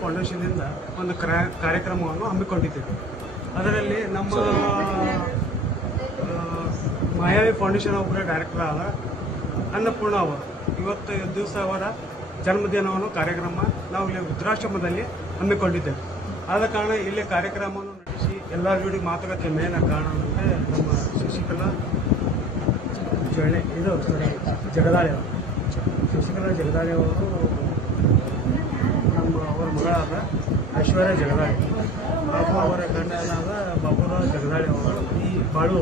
ಫೌಂಡೇಶನ್ನಿಂದ ಒಂದು ಕಾರ್ಯಕ್ರಮವನ್ನು ಹಮ್ಮಿಕೊಂಡಿದ್ದೇವೆ. ಅದರಲ್ಲಿ ನಮ್ಮ ಮಾಯಾವಿ ಫೌಂಡೇಶನ್ ಒಬ್ಬರ ಡೈರೆಕ್ಟರ್ ಆದ ಅನ್ನಪೂರ್ಣ ಅವರು ಇವತ್ತು ದಿವಸ ಅವರ ಜನ್ಮದಿನವನ್ನು ಕಾರ್ಯಕ್ರಮ ನಾವು ಇಲ್ಲಿ ವೃದ್ಧಾಶ್ರಮದಲ್ಲಿ ಹಮ್ಮಿಕೊಂಡಿದ್ದೇವೆ. ಆದ ಕಾರಣ ಇಲ್ಲಿ ಕಾರ್ಯಕ್ರಮವನ್ನು ನಡೆಸಿ ಎಲ್ಲರ ಜೋಡಿ ಮಾತುಕತೆ ಮೇನ ಕಾರಣ ಅಂದರೆ ನಮ್ಮ ಶಶಿಕಲಾ ಜಗದಾಳಿ ಅವರು ಶಶಿಕಲಾ ಜಗದಾಳಿ ಅವರು ಅವರ ಮಗಳಾದ ಐಶ್ವರ್ಯ ಜಗದಾಳಿ ಹಾಗೂ ಅವರ ಗಂಡನಾದ ಬಾಬುರಾವ್ ಜಗದಾಳಿ ಅವರು ಈ ಬಾಳು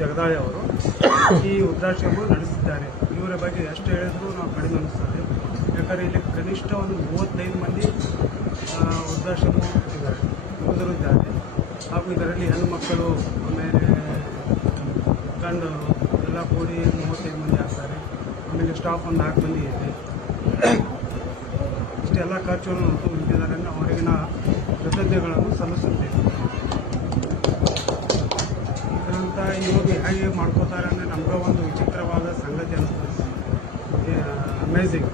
ಜಗದಾಳಿ ಅವರು ಈ ವೃದ್ಧಾಶ್ರಮ ನಡೆಸಿದ್ದಾರೆ. ಇವರ ಬಗ್ಗೆ ಎಷ್ಟು ಹೇಳಿದ್ರು ನಾವು ಕಡಿಮೆ ಅನಿಸ್ತದೆ. ಯಾಕಂದರೆ ಇಲ್ಲಿ ಕನಿಷ್ಠ ಒಂದು 35 ಮಂದಿ ವೃದ್ಧಾಶ್ರಮ ಇದ್ದಾರೆ, ಇದ್ದಾರೆ. ಹಾಗೂ ಇದರಲ್ಲಿ ಹೆಣ್ಣು ಮಕ್ಕಳು ಆಮೇಲೆ ಗಂಡರು ಎಲ್ಲ ಕೂಡಿ 35 ಮಂದಿ ಆಗ್ತಾರೆ. ಆಮೇಲೆ ಸ್ಟಾಫ್ ಒಂದು 4 ಮಂದಿ ಇದೆ. ಇಷ್ಟೆಲ್ಲ ಖರ್ಚನ್ನು ಹೊಂದಿದ್ದಾರೆ. ಅವರಿಗೆ ನಾವು ಕೃತಜ್ಞತೆಗಳನ್ನು ಸಲ್ಲಿಸುತ್ತೇವೆ. ಅಂತ ಇವಾಗ ಹೇಗೆ ಮಾಡ್ಕೋತಾರೆ ಅಂದರೆ ನಮ್ಗೆ ಒಂದು ವಿಚಿತ್ರವಾದ ಸಂಗತಿ ಅನಿಸ್ತದೆ. ಅಮೇಝಿಂಗ್.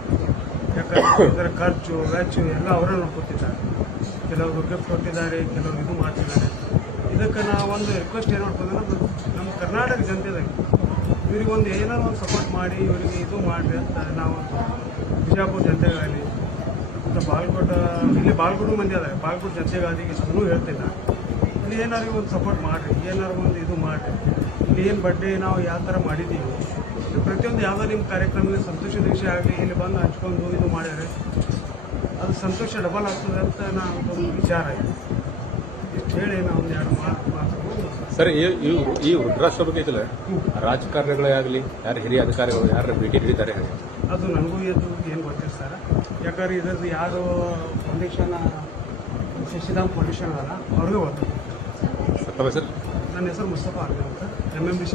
ಯಾಕಂದರೆ ಇದರ ಖರ್ಚು ವೆಚ್ಚ ಎಲ್ಲ ಅವರೇ ನೋಡ್ಕೊತಿದ್ದಾರೆ. ಕೆಲವರು ಗಿಫ್ಟ್ ಕೊಟ್ಟಿದ್ದಾರೆ, ಕೆಲವರು ಇದು ಮಾಡ್ತಿದ್ದಾರೆ. ಇದಕ್ಕೆ ನಾವು ಒಂದು ರಿಕ್ವೆಸ್ಟ್ ಏನು ಮಾಡ್ಕೊಂಡ್ರೆ ನಮ್ಮ ಕರ್ನಾಟಕ ಜನತೆದಾಗ ಇವ್ರಿಗೆ ಒಂದು ಏನಾದ್ರು ಒಂದು ಸಪೋರ್ಟ್ ಮಾಡಿ ಇವರಿಗೆ ಇದು ಮಾಡಿರಿ ಅಂತ ನಾವು ಬಿಜಾಪುರ ಜನತೆಗಾಗಲಿ ಮತ್ತು ಇಲ್ಲಿ ಬಾಲ್ಕೋಟ್ ಮಂದಿ ಅದಾರೆ, ಬಾಲ್ಕೋಟ್ ಜನತೆಗಾಗಲಿ ಅದನ್ನು ಹೇಳ್ತಿಲ್ಲ. ಇಲ್ಲಿ ಏನಾದ್ರು ಒಂದು ಸಪೋರ್ಟ್ ಮಾಡಿರಿ, ಏನಾದ್ರು ಒಂದು ಇದು ಮಾಡಿರಿ. ಇಲ್ಲಿ ಏನು ಬಡ್ಡೆ ನಾವು ಯಾವ ಥರ ಮಾಡಿದ್ದೀವಿ, ಇದು ಪ್ರತಿಯೊಂದು ಯಾವುದೋ ನಿಮ್ಮ ಕಾರ್ಯಕ್ರಮದಲ್ಲಿ ಸಂತೋಷದ ವಿಷಯ ಆಗಲಿ ಇಲ್ಲಿ ಬಂದು ಹಂಚ್ಕೊಂಡು ಇದು ಮಾಡಿದರೆ ಅದು ಸಂತೋಷ ಡಬಲ್ ಆಗ್ತದೆ ಅಂತ ನಾವು ಒಂದು ವಿಚಾರ ಇದೆ. ಇಷ್ಟು ಹೇಳಿ ನಾವು ಒಂದು 2 ಮಾತು ಸರ್. ಈ ವೃದ್ಧಾಶ್ರಮ ಐತಲ್ಲ, ರಾಜಕಾರಣಿಗಳೇ ಆಗಲಿ ಯಾರು ಹಿರಿಯ ಅಧಿಕಾರಿಗಳು ಯಾರು ಭೇಟಿ ನೀಡಿದ್ದಾರೆ? ಅದು ನನಗೂ ಏನು ಗೊತ್ತಿಲ್ಲ ಸರ್. ಯಾಕಂದ್ರೆ ಇದರದ್ದು ಯಾರು ಫೌಂಡೇಶನ್ ಶಶಿಧಾಮ್ ಫೌಂಡೇಶನ್ ಅಲ್ಲ, ಅವ್ರಿಗೆ ಗೊತ್ತಿಲ್ಲ. ತಮ್ಮ ಹೆಸರು? ನನ್ನ ಹೆಸರು ಮುಸ್ತಫಾ ಅಂತ MMDC.